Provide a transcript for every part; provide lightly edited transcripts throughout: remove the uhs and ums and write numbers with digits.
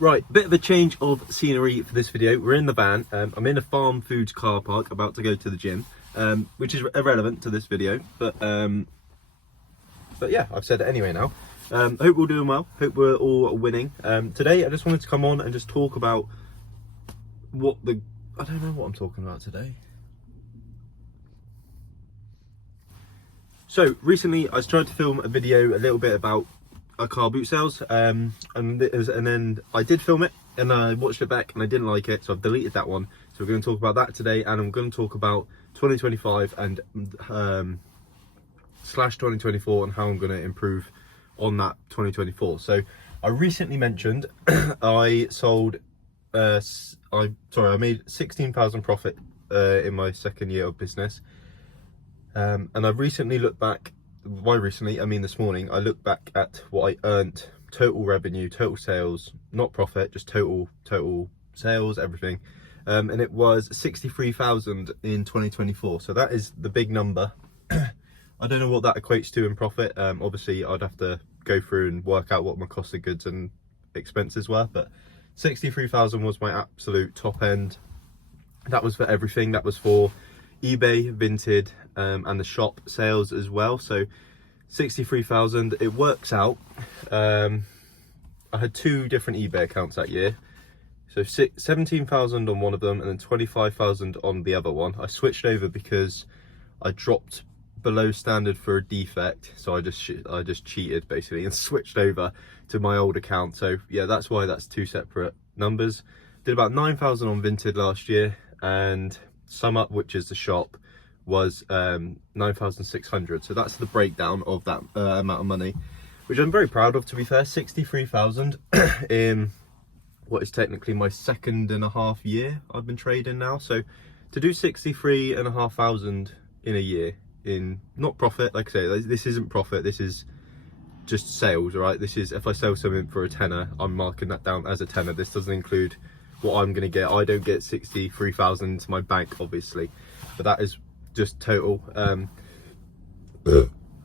Right, bit of a change of scenery for this video. We're in the van. I'm in a farm foods car park about to go to the gym, which is irrelevant to this video, but yeah, I've said it anyway now. Hope we're all doing well. Hope we're all winning. Today, I just wanted to come on and just talk about I don't know what I'm talking about today. So recently, I tried to film a video a little bit about our car boot sales, and then I did film it and I watched it back and I didn't like it, so I've deleted that one. So we're going to talk about that today, and I'm going to talk about 2025 and slash 2024 and how I'm going to improve on that 2024. So I recently mentioned I made 16,000 profit in my second year of business, and I recently looked back. By recently, I mean this morning, I looked back at what I earned, total revenue, total sales, not profit, just total sales, everything. And it was 63,000 in 2024. So that is the big number. I don't know what that equates to in profit. Obviously, I'd have to go through and work out what my cost of goods and expenses were, but 63,000 was my absolute top end. That was for everything. That was for eBay, Vinted, and the shop sales as well. So 63,000, it works out. I had two different eBay accounts that year, so 17,000 on one of them and then 25,000 on the other one. I switched over because I dropped below standard for a defect, so I just cheated basically and switched over to my old account. So yeah, that's why that's two separate numbers. Did about 9,000 on Vinted last year, and Sum Up, which is the shop, was 9,600. So that's the breakdown of that amount of money, which I'm very proud of, to be fair. 63,000 in what is technically my 2.5 year I've been trading now. So to do 63,500 in a year, in not profit, like I say, this isn't profit, this is just sales, right? This is, if I sell something for a tenner, I'm marking that down as a tenner. This doesn't include what I'm going to get. I don't get 63,000 into my bank, obviously, but that is just total.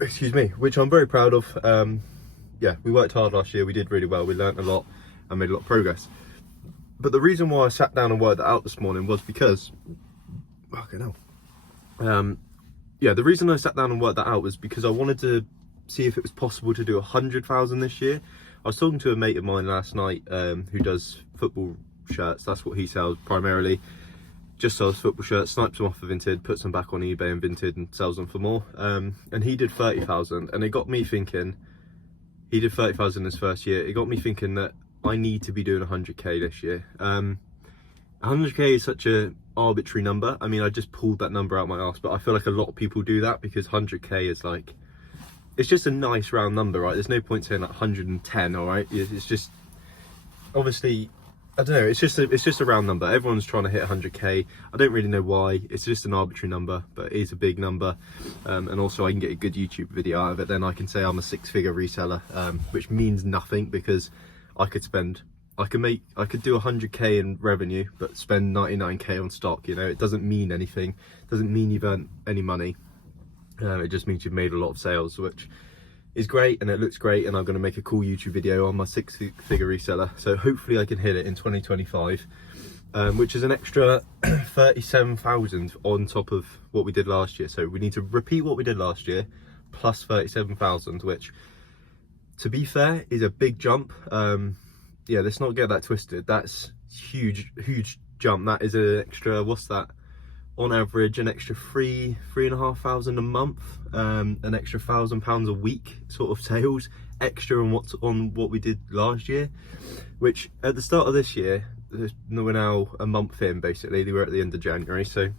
Excuse me, which I'm very proud of. Yeah, we worked hard last year. We did really well. We learned a lot and made a lot of progress. But the reason why I sat down and worked that out this morning was because, fucking hell. Yeah, the reason I sat down and worked that out was because I wanted to see if it was possible to do 100,000 this year. I was talking to a mate of mine last night who does football shirts. That's what he sells primarily. Just sells football shirts, snipes them off of Vinted, puts them back on eBay and Vinted and sells them for more. And he did 30,000, and it got me thinking. He did 30,000 his first year. It got me thinking that I need to be doing 100k this year. 100k is such a arbitrary number. I mean, I just pulled that number out my arse, but I feel like a lot of people do that because 100k is like, it's just a nice round number, right? There's no point saying like 110, all right? It's just, obviously, I don't know, it's just a round number. Everyone's trying to hit 100k. I don't really know why. It's just an arbitrary number, but it is a big number. And also I can get a good YouTube video out of it. Then I can say I'm a 6-figure reseller, which means nothing because I could do 100k in revenue, but spend 99k on stock. You know, it doesn't mean anything. It doesn't mean you've earned any money. It just means you've made a lot of sales, which is great, and it looks great, and I'm going to make a cool YouTube video on my 6-figure reseller. So hopefully I can hit it in 2025, which is an extra 37,000 on top of what we did last year. So we need to repeat what we did last year plus 37,000, which, to be fair, is a big jump. Yeah, let's not get that twisted. That's huge jump. That is an extra, what's that? On average, an extra 3,500 a month, an extra £1,000 a week sort of sales extra on what we did last year, which at the start of this year, we're now a month in basically. We're at the end of January, so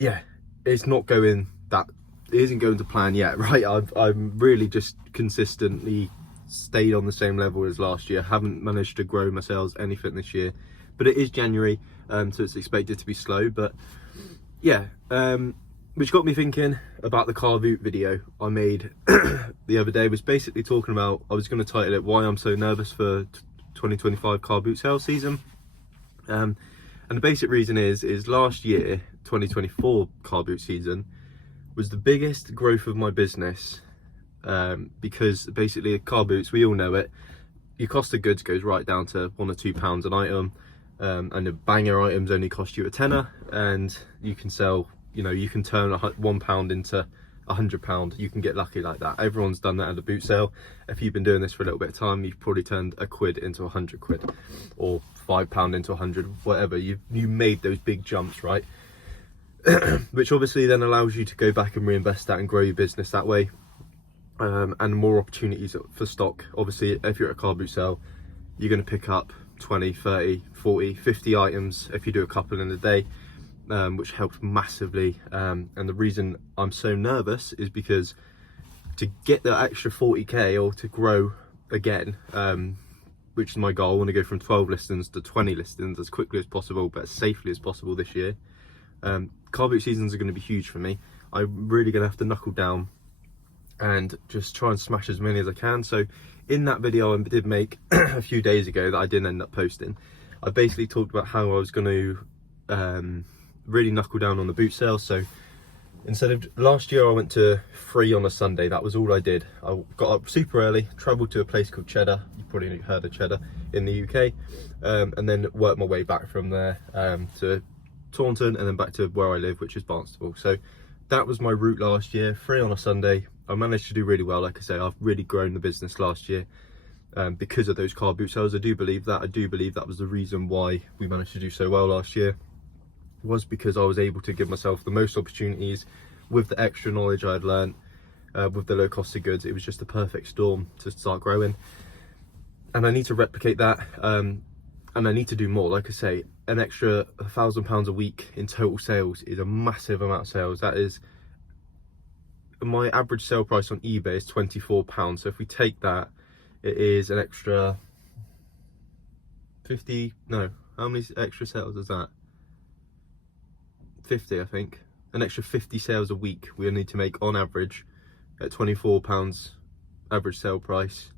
yeah, it's not going that, it isn't going to plan yet, right? I'm really just consistently stayed on the same level as last year. Haven't managed to grow my sales anything this year, but it is January, so it's expected to be slow. But yeah, which got me thinking about the car boot video I made the other day. Was basically talking about, I was going to title it "Why I'm So Nervous for 2025 Car Boot Sales Season," and the basic reason is last year, 2024 car boot season, was the biggest growth of my business, because basically car boots, we all know it, your cost of goods goes right down to £1 or £2 an item, and the banger items only cost you a tenner, and you can sell, you know, you can turn £1 into £100. You can get lucky like that. Everyone's done that at a boot sale. If you've been doing this for a little bit of time, you've probably turned a quid into 100 quid, or £5 into 100, whatever. You made those big jumps, right? Which obviously then allows you to go back and reinvest that and grow your business that way. And more opportunities for stock. Obviously, if you're at a car boot sale, you're going to pick up 20, 30, 40, 50 items if you do a couple in a day, which helps massively. And the reason I'm so nervous is because to get the extra 40k, or to grow again, which is my goal, I want to go from 12 listings to 20 listings as quickly as possible, but as safely as possible this year. Car boot seasons are going to be huge for me. I'm really going to have to knuckle down and just try and smash as many as I can. So in that video I did make a few days ago that I didn't end up posting, I basically talked about how I was going to really knuckle down on the boot sale. So instead of last year, I went to 3 on a Sunday. That was all I did. I got up super early, travelled to a place called Cheddar. You probably heard of Cheddar in the UK, and then worked my way back from there to Taunton, and then back to where I live, which is Barnstable. So that was my route last year, 3 on a Sunday. I managed to do really well. Like I say, I've really grown the business last year because of those car boot sales. I do believe that. I do believe that was the reason why we managed to do so well last year, was because I was able to give myself the most opportunities with the extra knowledge I had learned, with the low cost of goods. It was just a perfect storm to start growing, and I need to replicate that, and I need to do more. Like I say, an extra £1,000 a week in total sales is a massive amount of sales. That is, my average sale price on eBay is £24. So if we take that, it is an extra 50, no, how many extra sales is that? 50, I think. An extra 50 sales a week we need to make on average at £24 average sale price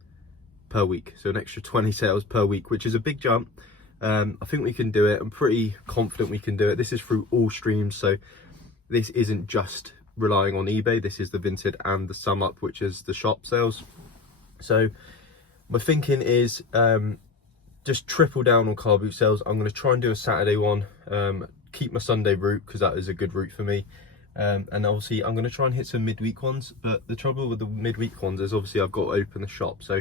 per week. So an extra 20 sales per week, which is a big jump. I think we can do it. I'm pretty confident we can do it. This is through all streams, so this isn't just relying on eBay. This is the Vinted and the Sum Up, which is the shop sales. So my thinking is just triple down on car boot sales. I'm going to try and do a Saturday one, keep my Sunday route because that is a good route for me, and obviously I'm going to try and hit some midweek ones. But the trouble with the midweek ones is obviously I've got to open the shop, so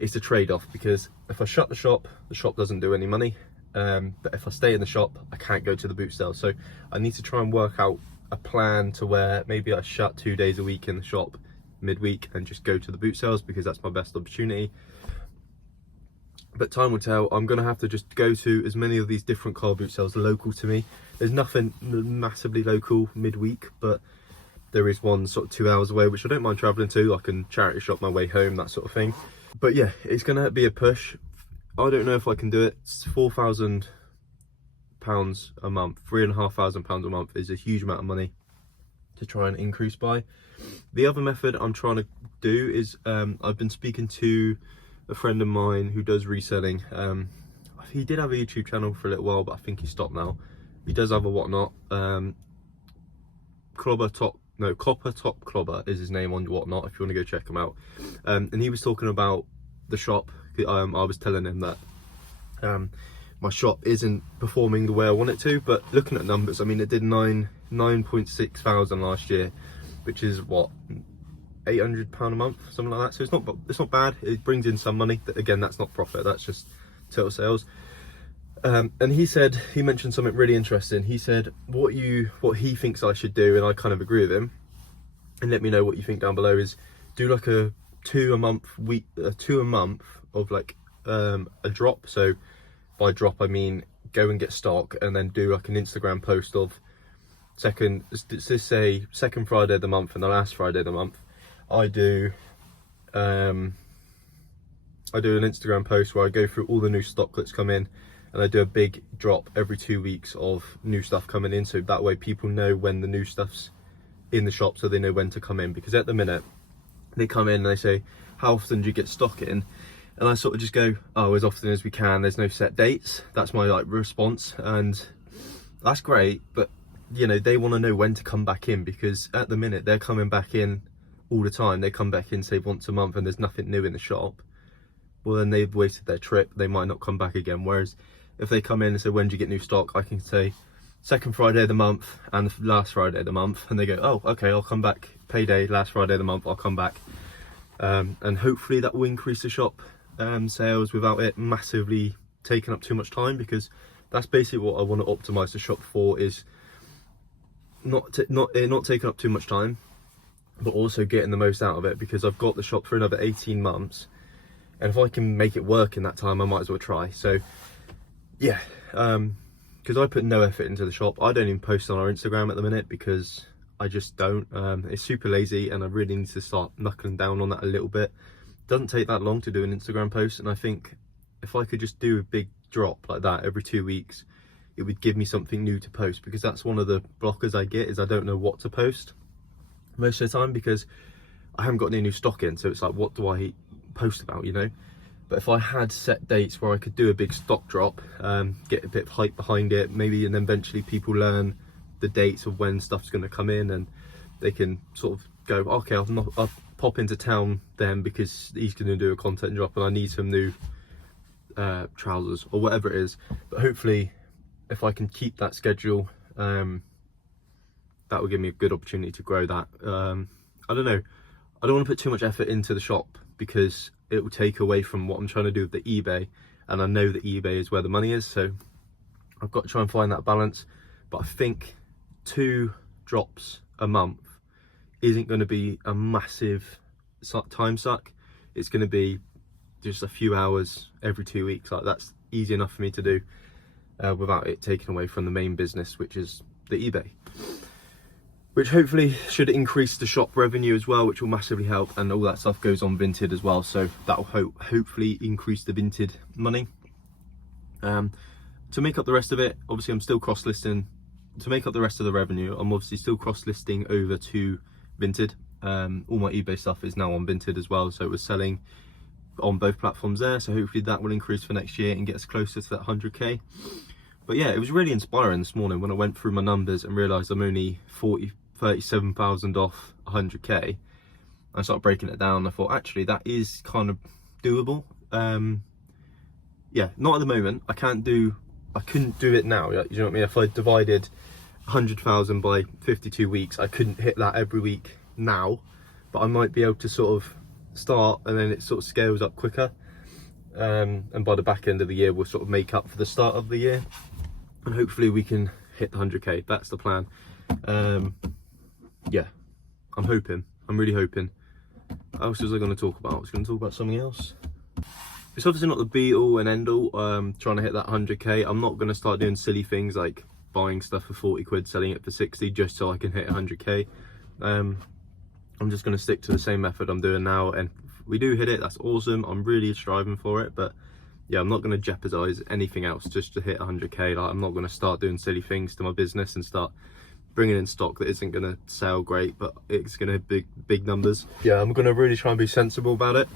it's a trade-off, because if I shut the shop doesn't do any money, but if I stay in the shop I can't go to the boot sale. So I need to try and work out a plan to where maybe I shut 2 days a week in the shop midweek and just go to the boot sales, because that's my best opportunity. But time will tell. I'm going to have to just go to as many of these different car boot sales local to me. There's nothing massively local midweek, but there is one sort of 2 hours away, which I don't mind travelling to. I can charity shop my way home, that sort of thing. But yeah, it's going to be a push. I don't know if I can do it. It's £4,000 a month, £3,500 a month is a huge amount of money to try and increase by. The other method I'm trying to do is I've been speaking to a friend of mine who does reselling. He did have a YouTube channel for a little while, but I think he stopped now. He does have a Whatnot. Copper Top Clobber is his name on Whatnot, if you want to go check him out. And he was talking about the shop. I was telling him that my shop isn't performing the way I want it to, but looking at numbers, I mean, it did 9.6 thousand last year, which is what, £800 a month, something like that. So it's not bad. It brings in some money. Again, that's not profit, that's just total sales. And he mentioned something really interesting. He said what he thinks I should do, and I kind of agree with him, and let me know what you think down below, is do like a 2 a month of like a drop. So by drop I mean go and get stock, and then do like an Instagram post of second Friday of the month and the last Friday of the month. I do an Instagram post where I go through all the new stock that's come in, and I do a big drop every 2 weeks of new stuff coming in, so that way people know when the new stuff's in the shop, so they know when to come in. Because at the minute they come in and they say, how often do you get stock in? And I sort of just go, oh, as often as we can. There's no set dates. That's my like response, and that's great, but you know, they want to know when to come back in, because at the minute they're coming back in all the time. They come back in say once a month and there's nothing new in the shop. well then they've wasted their trip, they might not come back again. Whereas if they come in and say, when do you get new stock, I can say second Friday of the month and the last Friday of the month, and they go, oh okay, I'll come back, payday last Friday of the month, I'll come back. And hopefully that will increase the shop sales without it massively taking up too much time, because that's basically what I want to optimize the shop for, is not taking up too much time, but also getting the most out of it, because I've got the shop for another 18 months, and if I can make it work in that time, I might as well try. So yeah, because I put no effort into the shop. I don't even post on our Instagram at the minute because I just don't. It's super lazy, and I really need to start knuckling down on that a little bit. It doesn't take that long to do an Instagram post, and I think if I could just do a big drop like that every 2 weeks, it would give me something new to post, because that's one of the blockers I get, is I don't know what to post most of the time because I haven't got any new stock in. So it's like, what do I post about, you know? But if I had set dates where I could do a big stock drop, get a bit of hype behind it, maybe, and then eventually people learn the dates of when stuff's going to come in, and they can sort of go, okay, I'll pop into town then because he's going to do a content drop and I need some new trousers or whatever it is. But hopefully if I can keep that schedule, that will give me a good opportunity to grow that. I don't know, I don't want to put too much effort into the shop because it will take away from what I'm trying to do with the eBay, and I know that eBay is where the money is, so I've got to try and find that balance. But I think 2 drops a month isn't going to be a massive time suck. It's going to be just a few hours every 2 weeks. Like, that's easy enough for me to do without it taking away from the main business, which is the eBay, which hopefully should increase the shop revenue as well, which will massively help. And all that stuff goes on Vinted as well, so that will hopefully increase the Vinted money. To make up the rest of it, obviously I'm still cross-listing. To make up the rest of the revenue, I'm obviously still cross-listing over to Vinted. All my eBay stuff is now on Vinted as well, so we're selling on both platforms there, so hopefully that will increase for next year and get us closer to that 100k. But yeah, it was really inspiring this morning when I went through my numbers and realized I'm only 37,000 off 100k. I started breaking it down. I thought, actually, that is kind of doable. Yeah, not at the moment. I couldn't do it now. You know what I mean? If I divided 100,000 by 52 weeks, I couldn't hit that every week now, but I might be able to sort of start, and then it sort of scales up quicker. And by the back end of the year, we'll sort of make up for the start of the year, and hopefully we can hit the 100k. That's the plan. Yeah, I'm hoping. I'm really hoping. What else was I going to talk about? I was going to talk about something else. It's obviously not the be all and end all, trying to hit that 100k. I'm not going to start doing silly things like buying stuff for 40 quid, selling it for 60 just so I can hit 100k. I'm just going to stick to the same method I'm doing now, and if we do hit it, that's awesome. I'm really striving for it, but yeah, I'm not going to jeopardize anything else just to hit 100k. Like, I'm not going to start doing silly things to my business and start bringing in stock that isn't going to sell great, but it's going to be big numbers. Yeah, I'm going to really try and be sensible about it.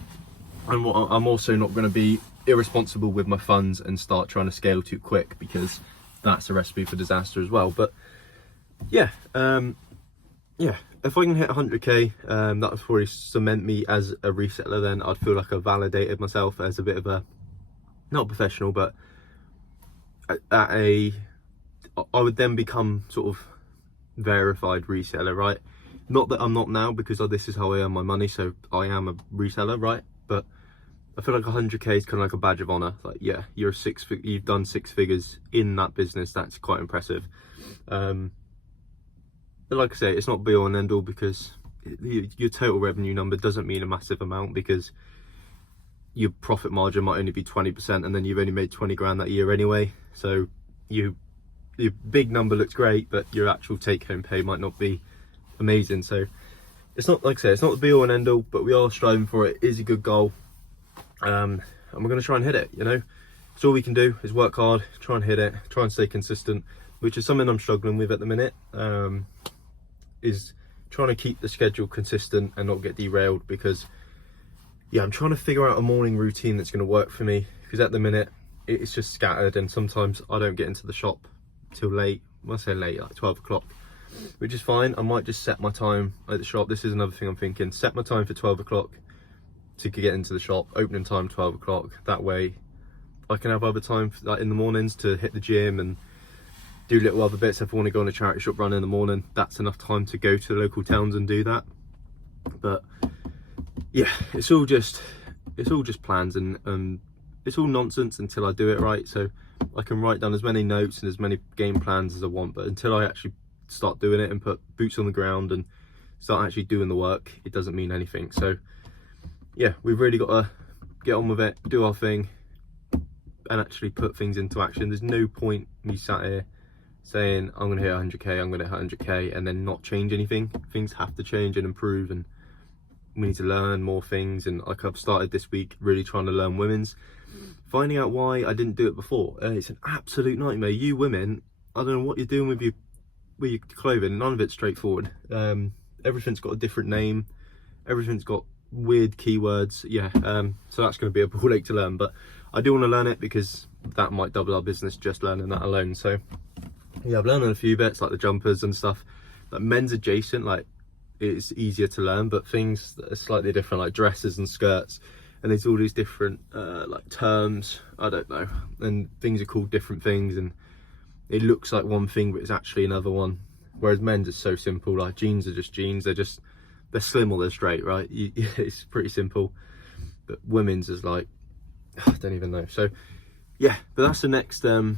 And I'm also not going to be irresponsible with my funds and start trying to scale too quick, because that's a recipe for disaster as well. But yeah, yeah, if I can hit 100k, that would probably cement me as a reseller. Then I'd feel like I validated myself as a bit of a, not professional, but I would then become sort of verified reseller, right? Not that I'm not now, because this is how I earn my money, so I am a reseller, right? But I feel like 100k is kind of like a badge of honor. Like, yeah, you've done 6 figures in that business. That's quite impressive. But like I say, it's not be all and end all, because your total revenue number doesn't mean a massive amount, because your profit margin might only be 20%, and then you've only made 20 grand that year anyway. So your big number looks great, but your actual take-home pay might not be amazing. So it's not, like I say, it's not the be all and end all, but we are striving for it. It is a good goal, and we're going to try and hit it. You know, so all we can do is work hard, try and hit it, try and stay consistent, which is something I'm struggling with at the minute. Is trying to keep the schedule consistent and not get derailed, because yeah, I'm trying to figure out a morning routine that's going to work for me, because at the minute it's just scattered, and sometimes I don't get into the shop till late. When I say late, like 12 o'clock, which is fine. I might just set my time at the shop. This is another thing I'm thinking: set my time for 12 o'clock, to get into the shop. Opening time 12 o'clock. That way I can have other time, like in the mornings, to hit the gym and do little other bits. If I want to go on a charity shop run in the morning, that's enough time to go to the local towns and do that. But yeah, it's all just plans, and it's all nonsense until I do it right. So I can write down as many notes and as many game plans as I want, but until I actually start doing it and put boots on the ground and start actually doing the work, it doesn't mean anything. So yeah, we've really got to get on with it, do our thing, and actually put things into action. There's no point me sat here saying I'm going to hit 100k, I'm going to hit 100k, and then not change anything. Things have to change and improve, and we need to learn more things. And like I've started this week really trying to learn women's, finding out why I didn't do it before. It's an absolute nightmare. You women, I don't know what you're doing with your clothing. None of it's straightforward. Everything's got a different name, everything's got weird keywords. Yeah, so that's going to be a ball ache to learn, but I do want to learn it because that might double our business just learning that alone. So yeah, I've learned a few bits like the jumpers and stuff. Like men's adjacent, like it's easier to learn, but things that are slightly different, like dresses and skirts, and there's all these different like terms, I don't know, and things are called different things, and it looks like one thing but it's actually another one. Whereas men's is so simple. Like jeans are just jeans, they're slim or they're straight, right? It's pretty simple. But women's is like, I don't even know. So yeah, but that's the next goal.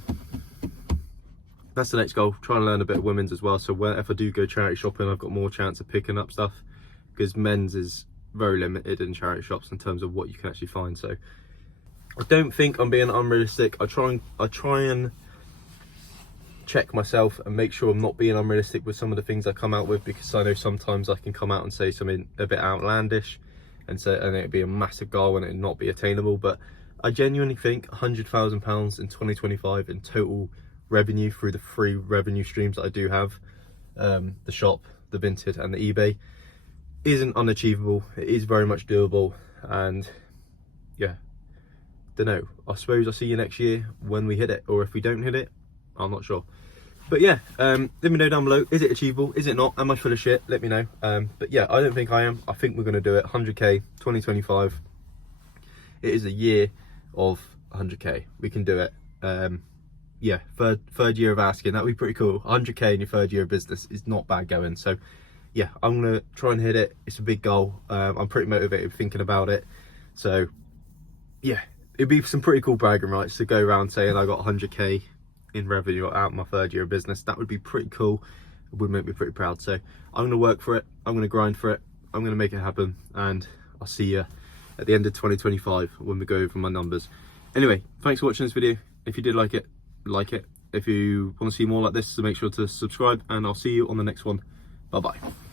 Try and learn a bit of women's as well, so if I do go charity shopping, I've got more chance of picking up stuff, because men's is very limited in charity shops in terms of what you can actually find. So I don't think I'm being unrealistic. I try and check myself and make sure I'm not being unrealistic with some of the things I come out with, because I know sometimes I can come out and say something a bit outlandish and it'd be a massive goal and it'd not be attainable. But I genuinely think £100,000 in 2025 in total revenue through the 3 revenue streams that I do have, the shop, the Vinted and the eBay, isn't unachievable. It is very much doable. And yeah, don't know, I suppose I'll see you next year when we hit it, or if we don't hit it, I'm not sure. But yeah, let me know down below, is it achievable, is it not, am I full of shit? Let me know. But yeah, I don't think I am. I think we're going to do it. 100k 2025, it is a year of 100k. We can do it. Yeah, third year of asking, that'd be pretty cool. 100k in your 3rd year of business is not bad going. So yeah, I'm gonna try and hit it. It's a big goal. I'm pretty motivated thinking about it. So yeah, it'd be some pretty cool bragging rights to go around saying I got 100k in revenue out my 3rd year of business. That would be pretty cool. It would make me pretty proud. So I'm gonna work for it, I'm gonna grind for it, I'm gonna make it happen, and I'll see you at the end of 2025 when we go over my numbers. Anyway, thanks for watching this video. If you did like it, if you want to see more like this, so make sure to subscribe, and I'll see you on the next one. Bye bye.